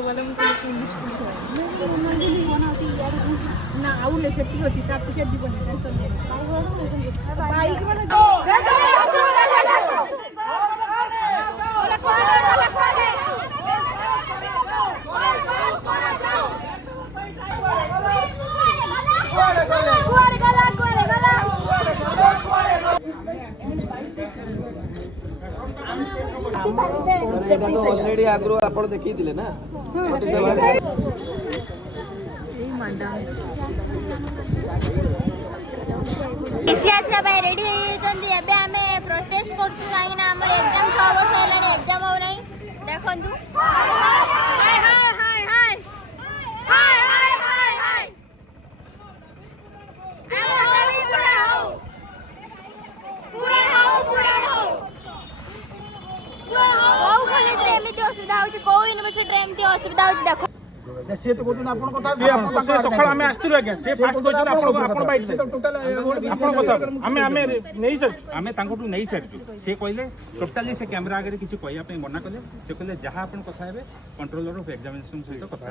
auto वाला police ना आउले safety अच्छी चार चकिया जीवन टेंशन बाइक ऑलरेडी आगु आपण देखिथिले ना रेडी एबे आमे प्रोटेस्ट करछु काई ना हमर एग्जाम 6 वर्ष हेलाने एग्जाम हो नै देखंतु हाय हाय हाय हाय हाय हाय हाय हाय पूरा हो हाउ खाली एमिति असुविधा होछि को यूनिवर्सिटी एमिति असुविधा होछि देखो से तो कोन आपन कथा से सखळ हमें आस्तिरु आज्ञा से फास्ट कोइ आपन बाइट से टोटल आपन कथा हमें नहीं सर हमें तांकोटू नहीं सर से कहले टोटली से कैमरा आगे किछि कहया पे मना कले से कहले जहां आपन कथा हेबे कंट्रोलर ऑफ एग्जामिनेशन सहित कथा